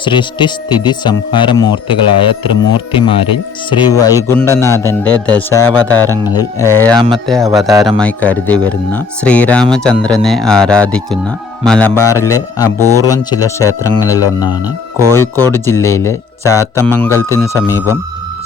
സൃഷ്ടിസ്ഥിതി സംഹാരമൂർത്തികളായ ത്രിമൂർത്തിമാരിൽ ശ്രീ വൈകുണ്ഠനാഥന്റെ ദശാവതാരങ്ങളിൽ ഏഴാമത്തെ അവതാരമായി കരുതി വരുന്ന ശ്രീരാമചന്ദ്രനെ ആരാധിക്കുന്ന മലബാറിലെ അപൂർവം ചില ക്ഷേത്രങ്ങളിലൊന്നാണ് കോഴിക്കോട് ജില്ലയിലെ ചാത്തമംഗലത്തിന് സമീപം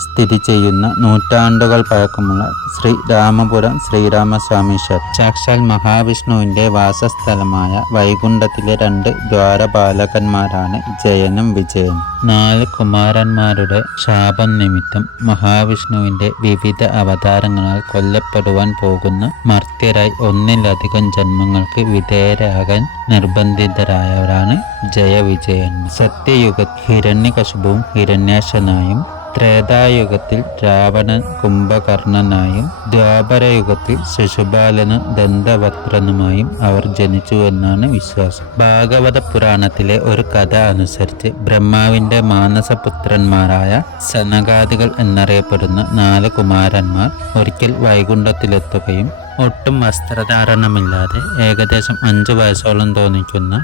സ്ഥിതി ചെയ്യുന്ന നൂറ്റാണ്ടുകൾ പഴക്കമുള്ള ശ്രീ രാമപുരം ശ്രീരാമസ്വാമി ക്ഷേത്രം. സാക്ഷാൽ മഹാവിഷ്ണുവിന്റെ വാസസ്ഥലമായ വൈകുണ്ഠത്തിലെ രണ്ട് ദ്വാരപാലകന്മാരാണ് ജയനും വിജയനും. നാല് കുമാരന്മാരുടെ ശാപം നിമിത്തം മഹാവിഷ്ണുവിന്റെ വിവിധ അവതാരങ്ങളാൽ കൊല്ലപ്പെടുവാൻ പോകുന്ന മർത്യരായി ഒന്നിലധികം ജന്മങ്ങൾക്ക് വിധേയരാകാൻ നിർബന്ധിതരായവരാണ് ജയവിജയൻ. സത്യയുഗ ഹിരണ്യകശുപവും ഹിരണ്യാശനായും ത്രേതായുഗത്തിൽ രാവണൻ കുംഭകർണനായും ദ്വാപരയുഗത്തിൽ ശിശുപാലന് ദന്തവക്രനുമായും അവർ ജനിച്ചുവെന്നാണ് വിശ്വാസം. ഭാഗവത പുരാണത്തിലെ ഒരു കഥ അനുസരിച്ച് ബ്രഹ്മാവിന്റെ മാനസപുത്രന്മാരായ സനകാദികൾ എന്നറിയപ്പെടുന്ന നാല് കുമാരന്മാർ ഒരിക്കൽ വൈകുണ്ഠത്തിലെത്തുകയും ഒട്ടും വസ്ത്രധാരണമില്ലാതെ ഏകദേശം അഞ്ചു വയസ്സോളം തോന്നിക്കുന്ന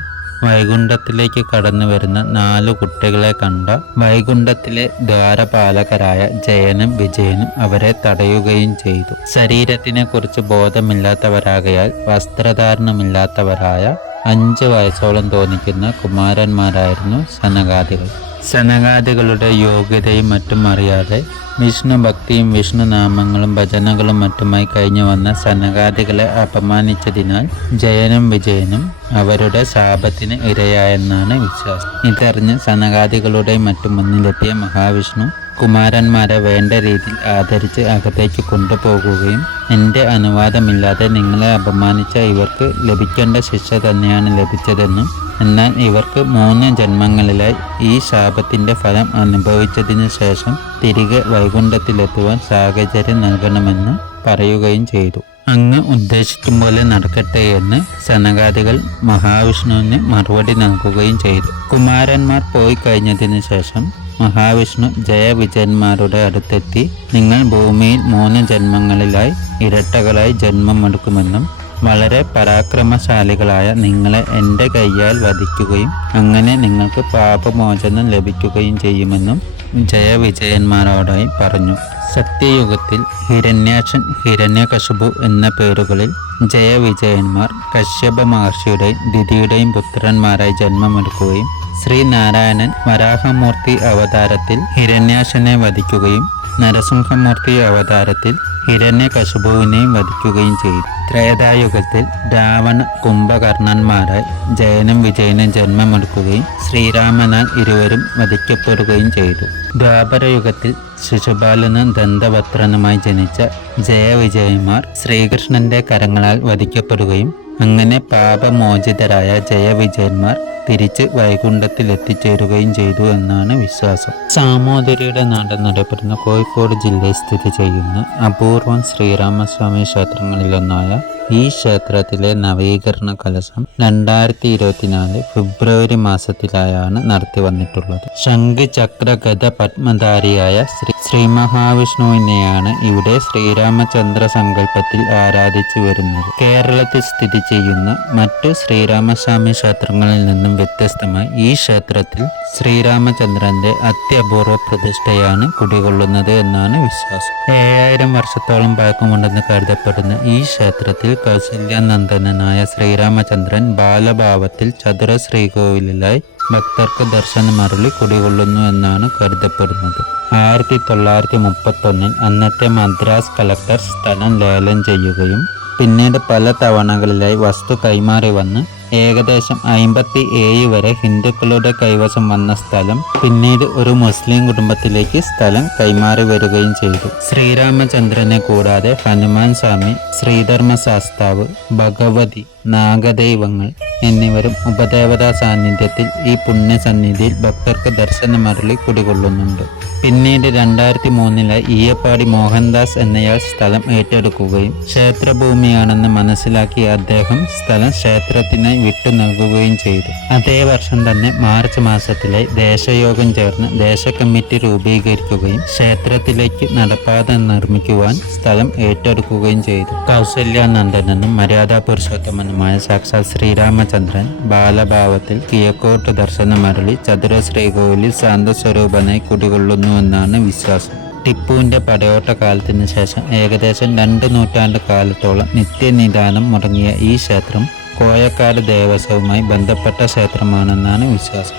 വൈകുണ്ഠത്തിലേക്ക് കടന്നു വരുന്ന നാലു കുട്ടികളെ കണ്ട വൈകുണ്ഠത്തിലെ ദ്വാരപാലകരായ ജയനും വിജയനും അവരെ തടയുകയും ചെയ്തു. ശരീരത്തിനെ കുറിച്ച് ബോധമില്ലാത്തവരാകയാൽ വസ്ത്രധാരണമില്ലാത്തവരായ അഞ്ച് വയസ്സോളം തോന്നിക്കുന്ന കുമാരന്മാരായിരുന്നു സനകാദികൾ സനകാദികളുടെ യോഗ്യതയും മറ്റും അറിയാതെ വിഷ്ണു ഭക്തിയും വിഷ്ണു നാമങ്ങളും ഭജനകളും മറ്റുമായി കഴിഞ്ഞു വന്ന സനകാദികളെ അപമാനിച്ചതിനാൽ ജയനും വിജയനും അവരുടെ ശാപത്തിന് ഇരയായെന്നാണ് വിശ്വാസം. ഇതറിഞ്ഞ് സനകാദികളുടെ മറ്റു മുന്നിലെത്തിയ മഹാവിഷ്ണു കുമാരന്മാരെ വേണ്ട രീതിയിൽ ആദരിച്ച് അകത്തേക്ക് കൊണ്ടുപോകുകയും എന്റെ അനുവാദമില്ലാതെ നിങ്ങളെ അപമാനിച്ച ഇവർക്ക് ലഭിക്കേണ്ട ശിക്ഷ തന്നെയാണ് ലഭിച്ചതെന്നും എന്നാൽ ഇവർക്ക് മൂന്ന് ജന്മങ്ങളിലായി ഈ ശാപത്തിന്റെ ഫലം അനുഭവിച്ചതിന് ശേഷം തിരികെ വൈകുണ്ഠത്തിലെത്തുവാൻ സാഹചര്യം നൽകണമെന്ന് പറയുകയും ചെയ്തു. അങ്ങ് ഉദ്ദേശിക്കും പോലെ നടക്കട്ടെ എന്ന് സനകാദികൾ മഹാവിഷ്ണുവിന് മറുപടി നൽകുകയും ചെയ്തു. കുമാരന്മാർ പോയി കഴിഞ്ഞതിന് ശേഷം മഹാവിഷ്ണു ജയവിജയന്മാരുടെ അടുത്തെത്തി നിങ്ങൾ ഭൂമിയിൽ മൂന്ന് ജന്മങ്ങളിലായി ഇരട്ടകളായി ജന്മമെടുക്കുമെന്നും വളരെ പരാക്രമശാലികളായ നിങ്ങളെ എന്റെ കൈയാൽ വധിക്കുകയും അങ്ങനെ നിങ്ങൾക്ക് പാപമോചനം ലഭിക്കുകയും ചെയ്യുമെന്നും ജയവിജയന്മാരോടായി പറഞ്ഞു. സത്യയുഗത്തിൽ ഹിരണ്യാക്ഷൻ ഹിരണ്യകശുപു എന്ന പേരുകളിൽ ജയവിജയന്മാർ കശ്യപ മഹർഷിയുടെയും ദിതിയുടെയും പുത്രന്മാരായി ജന്മമെടുക്കുകയും ശ്രീനാരായണൻ വരാഹമൂർത്തി അവതാരത്തിൽ ഹിരണ്യാശനെ വധിക്കുകയും നരസിംഹമൂർത്തി അവതാരത്തിൽ ഹിരണ്യകശുപുവിനെയും വധിക്കുകയും ചെയ്തു. ത്രേതായുഗത്തിൽ രാവണ കുംഭകർണന്മാരായി ജയനും വിജയനും ജന്മമെടുക്കുകയും ശ്രീരാമനാൽ ഇരുവരും വധിക്കപ്പെടുകയും ചെയ്തു. ദ്വാപരയുഗത്തിൽ ശിശുപാലനും ദന്തവത്രനുമായി ജനിച്ച ജയവിജയന്മാർ ശ്രീകൃഷ്ണന്റെ കരങ്ങളാൽ വധിക്കപ്പെടുകയും അങ്ങനെ പാപമോചിതരായ ജയവിജയന്മാർ തിരിച്ച് വൈകുണ്ഠത്തിൽ എത്തിച്ചേരുകയും ചെയ്തു എന്നാണ് വിശ്വാസം. സാമൂതിരിയുടെ നാടെന്നറിയപ്പെടുന്ന കോഴിക്കോട് ജില്ലയിൽ സ്ഥിതി ചെയ്യുന്ന അപൂർവം ശ്രീരാമസ്വാമി ക്ഷേത്രങ്ങളിലൊന്നായ ഈ ക്ഷേത്രത്തിലെ നവീകരണ കലശം രണ്ടായിരത്തി ഇരുപത്തിനാല് ഫെബ്രുവരി മാസത്തിലായാണ് നടത്തി വന്നിട്ടുള്ളത് ശംഖ് ചക്രഗത പത്മധാരിയായ ശ്രീ ശ്രീ മഹാവിഷ്ണുവിനെയാണ് ഇവിടെ ശ്രീരാമചന്ദ്ര സങ്കല്പത്തിൽ ആരാധിച്ചു വരുന്നത്. കേരളത്തിൽ സ്ഥിതി ചെയ്യുന്ന മറ്റു ശ്രീരാമസ്വാമി ക്ഷേത്രങ്ങളിൽ നിന്നും വ്യത്യസ്തമായി ഈ ക്ഷേത്രത്തിൽ ശ്രീരാമചന്ദ്രന്റെ അത്യപൂർവ പ്രതിഷ്ഠയാണ് കുടികൊള്ളുന്നത് എന്നാണ് വിശ്വാസം. ഏഴായിരം വർഷത്തോളം പഴക്കമുണ്ടെന്ന് കരുതപ്പെടുന്ന ഈ ക്ഷേത്രത്തിൽ കൗസല്യാനന്ദനായ ശ്രീരാമചന്ദ്രൻ ബാലഭാവത്തിൽ ചതുര ശ്രീകോവിലായി ഭക്തർക്ക് ദർശനമരുളി കുടികൊള്ളുന്നു എന്നാണ് കരുതപ്പെടുന്നത്. ആയിരത്തി തൊള്ളായിരത്തി മുപ്പത്തൊന്നിൽ അന്നത്തെ മദ്രാസ് കളക്ടർ സ്ഥലം ലേലം ചെയ്യുകയും പിന്നീട് പല തവണകളിലായി വസ്തു കൈമാറി വന്ന് ഏകദേശം അയിമ്പത്തി ഏഴ് വരെ ഹിന്ദുക്കളുടെ കൈവശം വന്ന സ്ഥലം പിന്നീട് ഒരു മുസ്ലിം കുടുംബത്തിലേക്ക് സ്ഥലം കൈമാറി വരികയും ചെയ്തു. ശ്രീരാമചന്ദ്രനെ കൂടാതെ ഹനുമാൻ സ്വാമി ശ്രീധർമ്മ ശാസ്താവ് ഭഗവതി നാഗദൈവങ്ങൾ എന്നിവരും ഉപദേവതാ സാന്നിധ്യത്തിൽ ഈ പുണ്യ സന്നിധിയിൽ ഭക്തർക്ക് ദർശനമരളി കുടികൊള്ളുന്നുണ്ട്. പിന്നീട് രണ്ടായിരത്തി മൂന്നിലെ ഈയപ്പാടി മോഹൻദാസ് എന്നയാൾ സ്ഥലം ഏറ്റെടുക്കുകയും ക്ഷേത്രഭൂമിയാണെന്ന് മനസ്സിലാക്കി അദ്ദേഹം സ്ഥലം ക്ഷേത്രത്തിനായി വിട്ടു നൽകുകയും ചെയ്തു. അതേ വർഷം തന്നെ മാർച്ച് മാസത്തിലെ ദേശയോഗം ചേർന്ന് ദേശ കമ്മിറ്റി രൂപീകരിക്കുകയും ക്ഷേത്രത്തിലേക്ക് നടപ്പാത നിർമ്മിക്കുവാൻ സ്ഥലം ഏറ്റെടുക്കുകയും ചെയ്തു. കൗസല്യാനന്ദനെന്നും മര്യാദാ പുരുഷോത്തമനും സ്വരൂപമായ സാക്ഷാൽ ശ്രീരാമചന്ദ്രൻ ബാലഭാവത്തിൽ കിഴക്കോട്ട് ദർശനമരളി ചതുര ശ്രീകോവിലിൽ ശാന്തസ്വരൂപനായി കുടികൊള്ളുന്നുവെന്നാണ് വിശ്വാസം. ടിപ്പുവിന്റെ പടയോട്ട കാലത്തിന് ശേഷം ഏകദേശം രണ്ട് നൂറ്റാണ്ട് കാലത്തോളം നിത്യനിദാനം മുടങ്ങിയ ഈ ക്ഷേത്രം കോയക്കാട് ദേവസ്വവുമായി ബന്ധപ്പെട്ട ക്ഷേത്രമാണെന്നാണ് വിശ്വാസം.